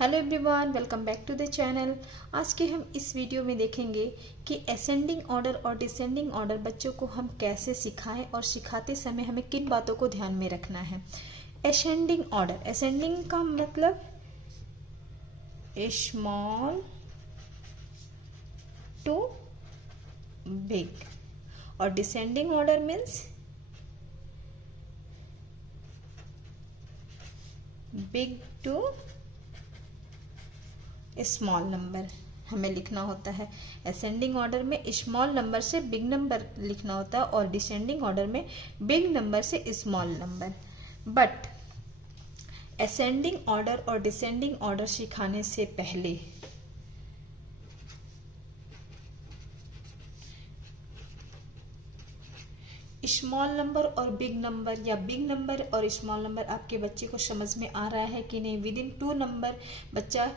Hello everyone, welcome back to the channel. आज के हम इस वीडियो में देखेंगे कि असेंडिंग ऑर्डर और डिसेंडिंग ऑर्डर बच्चों को हम कैसे सिखाएं और सिखाते समय हमें किन बातों को ध्यान में रखना है। असेंडिंग ऑर्डर, असेंडिंग का मतलब स्मॉल टू बिग और descending order means big to small number हमें लिखना होता है। असेंडिंग ऑर्डर में स्मॉल नंबर से बिग नंबर लिखना होता है और डिसेंडिंग ऑर्डर में बिग नंबर से small number. But ascending order और डिसेंडिंग ऑर्डर सिखाने से पहले स्मॉल नंबर और बिग नंबर या बिग नंबर और स्मॉल नंबर आपके बच्चे को समझ में आ रहा है कि नहीं, विद इन 2 नंबर बच्चा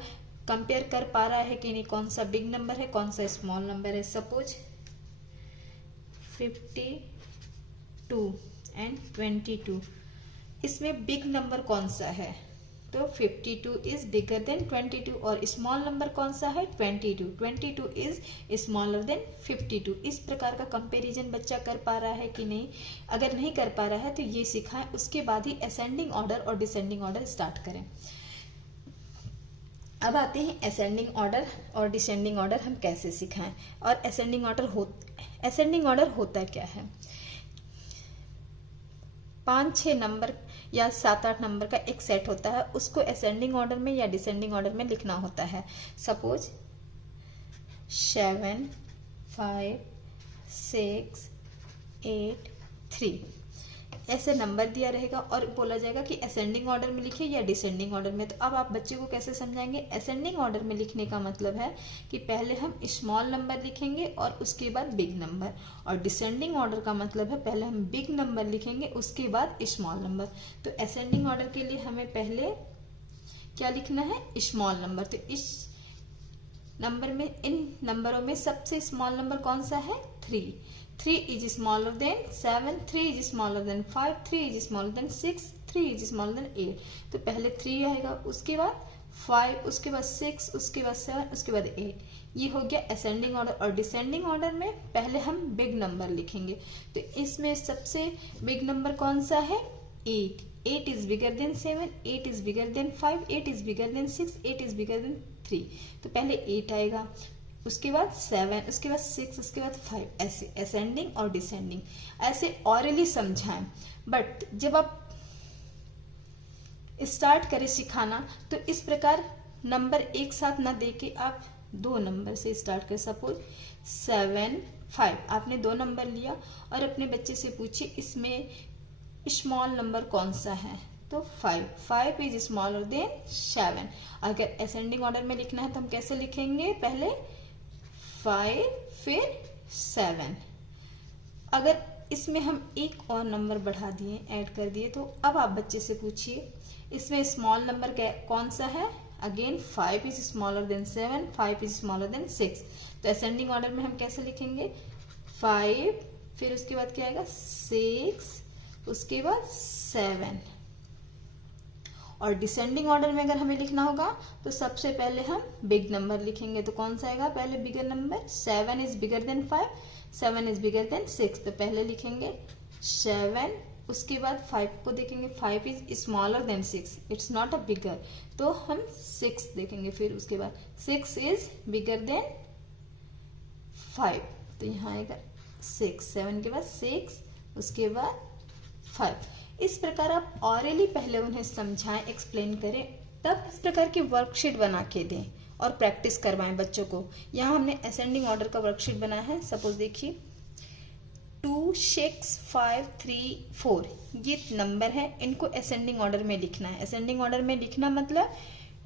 कंपेयर कर पा रहा है कि नहीं, कौन सा बिग नंबर है कौन सा स्मॉल नंबर है। सपोज 52 एंड 22, इसमें बिग नंबर कौन सा है? तो 52 इज बिगर देन 22 और स्मॉल नंबर कौन सा है? 22 इज स्मॉलर देन 52। इस प्रकार का कंपैरिजन बच्चा कर पा रहा है कि नहीं? अगर नहीं कर पा रहा है तो ये सिखाएं, उसके बाद ही असेंडिंग ऑर्डर और डिसेंडिंग ऑर्डर स्टार्ट करें। अब आते हैं असेंडिंग ऑर्डर और डिसेंडिंग ऑर्डर हम कैसे सिखाएं। और असेंडिंग ऑर्डर होता क्या है? 5-6 नंबर या 7-8 नंबर का एक सेट होता है, उसको असेंडिंग ऑर्डर में या डिसेंडिंग ऑर्डर में लिखना होता है। सपोज 7 5 6 8 3 ऐसे नंबर दिया रहेगा और बोला जाएगा कि असेंडिंग ऑर्डर में लिखिए या डिसेंडिंग ऑर्डर में। तो अब आप बच्चे को कैसे समझाएंगे? असेंडिंग ऑर्डर में लिखने का मतलब है कि पहले हम स्मॉल नंबर लिखेंगे और उसके बाद बिग नंबर, और डिसेंडिंग ऑर्डर का मतलब है पहले हम बिग नंबर लिखेंगे उसके बाद स्मॉल नंबर। तो असेंडिंग ऑर्डर के लिए हमें पहले क्या लिखना है? Small number. तो इस नंबर में, इन नंबरों में सबसे स्मॉल नंबर कौन सा है? 3 is smaller than 7, 3 is smaller than 5, 3 is smaller than 6, 3 is smaller than 8। तो पहले 3 आएगा, उसके बाद 5, उसके बाद 6, उसके बाद 7, उसके बाद 8। ये हो गया असेंडिंग ऑर्डर। और डिसेंडिंग ऑर्डर में पहले हम बिग नंबर लिखेंगे। तो इसमें सबसे बिग नंबर कौन सा है? 8 is bigger than 7, 8 is bigger than 5, 8 is bigger than 6, 8 is bigger than 3। तो पहले 8 आएगा, उसके बाद 7, उसके बाद 6, उसके बाद 5। ऐसे असेंडिंग और डिसेंडिंग ऐसे ऑरली समझाएं। बट जब आप स्टार्ट करें सिखाना तो इस प्रकार नंबर एक साथ ना देके आप 2 नंबर से स्टार्ट करें। सपोज 7 5 आपने 2 नंबर लिया और अपने बच्चे से पूछिए इसमें स्मॉल नंबर कौन सा है? तो 5 इज स्मॉलर देन 7। अगर असेंडिंग ऑर्डर में लिखना है तो हम कैसे लिखेंगे? पहले 5 फिर 7। अगर इसमें हम एक और नंबर बढ़ा दिए, ऐड कर दिए, तो अब आप बच्चे से पूछिए इसमें स्मॉल नंबर कौन सा है? Again 5 is smaller then 7, 5 is smaller than 6। तो असेंडिंग ऑर्डर में हम कैसे लिखेंगे? 5 फिर उसके बाद क्या आएगा? 6, उसके बाद 7। और डिसेंडिंग ऑर्डर में अगर हमें लिखना होगा तो सबसे पहले हम बिग नंबर लिखेंगे। तो कौन सा आएगा? पहले bigger number 7 is bigger than 5, 7 is bigger than 6। तो पहले लिखेंगे 7, उसके बाद 5 को देखेंगे, 5 is smaller than 6, it's not a bigger, तो हम 6 देखेंगे। फिर उसके बाद 6 इज बिगर देन 5, तो यहाँ आएगा 6, 7 के बाद 6, उसके बाद 5। इस प्रकार आप ऑरली पहले उन्हें समझाएं, एक्सप्लेन करें, तब इस प्रकार की वर्कशीट बना के दें और प्रैक्टिस करवाएं बच्चों को। यहाँ हमने असेंडिंग ऑर्डर का वर्कशीट बनाया है। सपोज देखिए 2 6 5 3 4 ये नंबर है, इनको असेंडिंग ऑर्डर में लिखना है। असेंडिंग ऑर्डर में लिखना मतलब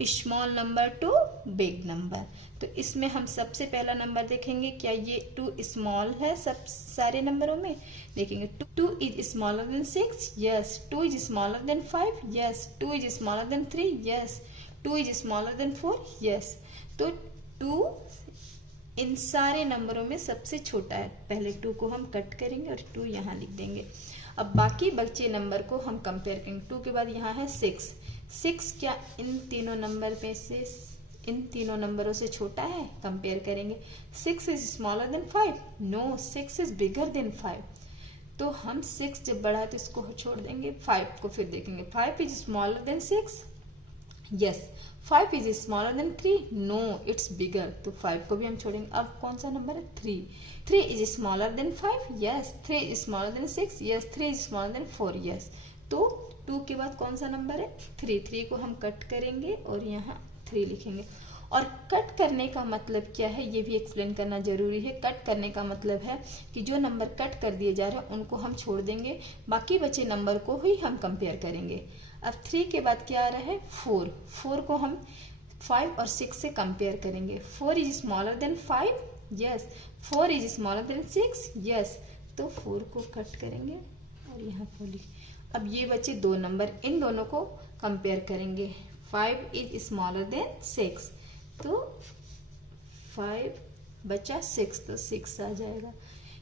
small number two big number. तो इसमें हम सबसे पहला नंबर देखेंगे, क्या ये 2 स्मॉल है? सब सारे नंबरों में देखेंगे 2 is smaller than 6, yes. 2 is smaller than 5, yes. 2 is smaller than 3, yes. 2 is smaller then 4, yes. तो 2 इन सारे नंबरों में सबसे छोटा है। पहले 2 को हम कट करेंगे और 2 यहाँ लिख देंगे। अब बाकी बचे नंबर को हम कंपेयर करेंगे। 2 के बाद यहाँ है 6, 6 क्या इन तीनों नंबर में से इन तीनों नंबरों से छोटा है? कंपेयर करेंगे। 6 is smaller than 5? No, 6 is bigger than 5। तो हम 6 जब बड़ा है तो इसको छोड़ देंगे, 5 को फिर देखेंगे। 5 is smaller than 6? Yes. 5 is smaller than 3? No, it's bigger. तो 5 को भी हम छोड़ेंगे। अब कौन सा नंबर है? 3। 3 is smaller than 5? Yes. 3 is smaller than 6? Yes. 3 is smaller then 4? Yes. तो 2 के बाद कौन सा नंबर है? 3। 3 को हम कट करेंगे और यहाँ 3 लिखेंगे। और कट करने का मतलब क्या है ये भी एक्सप्लेन करना जरूरी है। कट करने का मतलब है कि जो नंबर कट कर दिए जा रहे हैं उनको हम छोड़ देंगे, बाकी बचे नंबर को ही हम कंपेयर करेंगे। अब 3 के बाद क्या आ रहा है? 4। 4 को हम 5 और 6 से कंपेयर करेंगे। 4 is smaller than 5? Yes. 4 is smaller than 6? Yes. तो 4 को कट करेंगे और यहाँ 4 लिख। अब ये बचे 2 नंबर, इन दोनों को कंपेयर करेंगे। 5 इज स्मॉलर देन 6, तो 5 बचा 6, तो 6 आ जाएगा।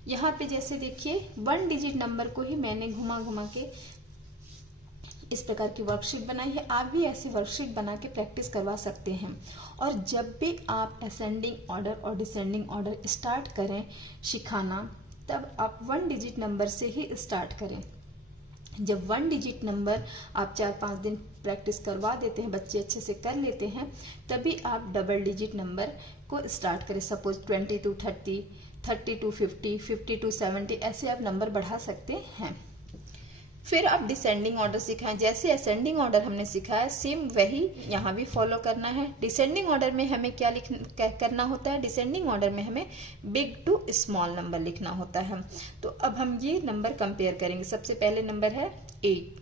यहाँ पे जैसे देखिए 1 डिजिट नंबर को ही मैंने घुमा घुमा के इस प्रकार की वर्कशीट बनाई है। आप भी ऐसी वर्कशीट बना के प्रैक्टिस करवा सकते हैं। और जब भी आप असेंडिंग ऑर्डर और डिसेंडिंग ऑर्डर स्टार्ट करें सिखाना, तब आप 1 डिजिट नंबर से ही स्टार्ट करें। जब 1 डिजिट नंबर आप 4-5 दिन प्रैक्टिस करवा देते हैं, बच्चे अच्छे से कर लेते हैं, तभी आप डबल डिजिट नंबर को स्टार्ट करें। सपोज 20 to 30, 30 to 50, 50 to 70, ऐसे आप नंबर बढ़ा सकते हैं। फिर आप डिसेंडिंग ऑर्डर सिखाएं। जैसे असेंडिंग ऑर्डर हमने सिखाया, सेम वही यहाँ भी फॉलो करना है। डिसेंडिंग ऑर्डर में हमें क्या करना होता है? डिसेंडिंग ऑर्डर में हमें बिग टू स्मॉल नंबर लिखना होता है। तो अब हम ये नंबर कंपेयर करेंगे। सबसे पहले नंबर है 8।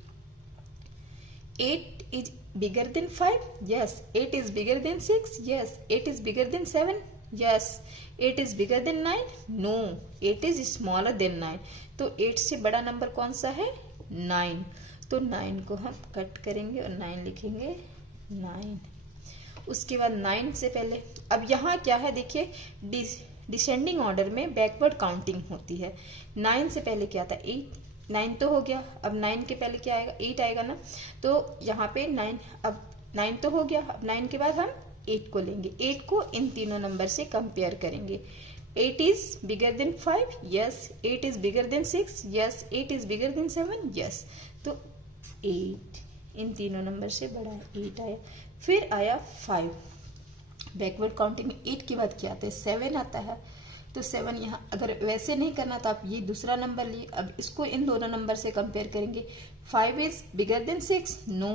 8 is bigger than 5? Yes. 8 is bigger than 6? Yes. 8 is bigger than 7? Yes. 8 is bigger than 9? No, 8 is smaller than 9। तो 8 से बड़ा नंबर कौन सा है? 9। तो 9 को हम कट करेंगे और 9 लिखेंगे। 9। उसके बाद 9 से पहले, अब यहाँ क्या है देखिए, डिसेंडिंग ऑर्डर में बैकवर्ड काउंटिंग होती है। 9 से पहले क्या था? 8। 9 तो हो गया, अब 9 के पहले क्या आएगा? 8 आएगा ना। तो यहाँ पे 9, अब 9 तो हो गया, अब 9 के बाद हम 8 को लेंगे। 8 को इन तीनों नंबर से कंपेयर करेंगे। 8 is bigger than 5? Yes. 8 is bigger than 6? Yes. 8 is bigger than 7? Yes. तो 8 इन तीनों नंबर से बड़ा है, 8 आया। फिर आया 5। बैकवर्ड काउंटिंग में 8 के बाद क्या आता है? 7 आता है। तो 7 यहाँ, अगर वैसे नहीं करना तो आप ये दूसरा नंबर लिए। अब इसको इन दोनों नंबर से कंपेयर करेंगे। 5 is bigger than 6? No.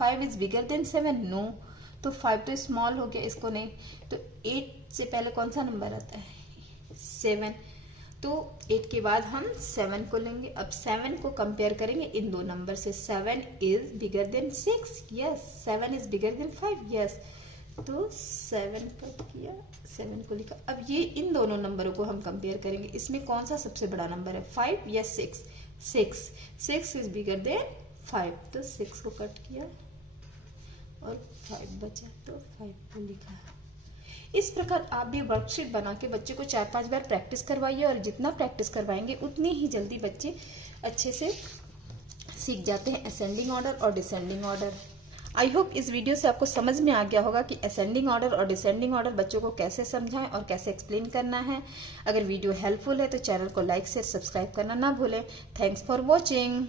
5 is bigger than 7? No. तो 5 तो स्मॉल हो गया, इसको नहीं। तो 8 से पहले कौन सा नंबर आता है? 7। तो 8 के बाद हम 7 को लेंगे। अब 7 को कंपेयर करेंगे इन दो नंबर से। 7 is bigger than 6? Yes. 7 is bigger than 5? Yes. तो 7 कट किया, 7 को लिखा। अब ये इन दोनों नंबरों को हम कंपेयर करेंगे। इसमें कौन सा सबसे बड़ा नंबर है? 5 या 6? 6। 6 इज बिगर देन 5, तो 6 को कट किया और 5 बचा, तो 5 को लिखा। इस प्रकार आप भी वर्कशीट बना के बच्चे को 4-5 बार प्रैक्टिस करवाइए, और जितना प्रैक्टिस करवाएंगे उतनी ही जल्दी बच्चे अच्छे से सीख जाते हैं असेंडिंग ऑर्डर और डिसेंडिंग ऑर्डर। आई होप इस वीडियो से आपको समझ में आ गया होगा कि असेंडिंग ऑर्डर और डिसेंडिंग ऑर्डर बच्चों को कैसे समझाएं और कैसे एक्सप्लेन करना है। अगर वीडियो हेल्पफुल है तो चैनल को लाइक शेयर सब्सक्राइब करना ना भूलें। Thanks for watching.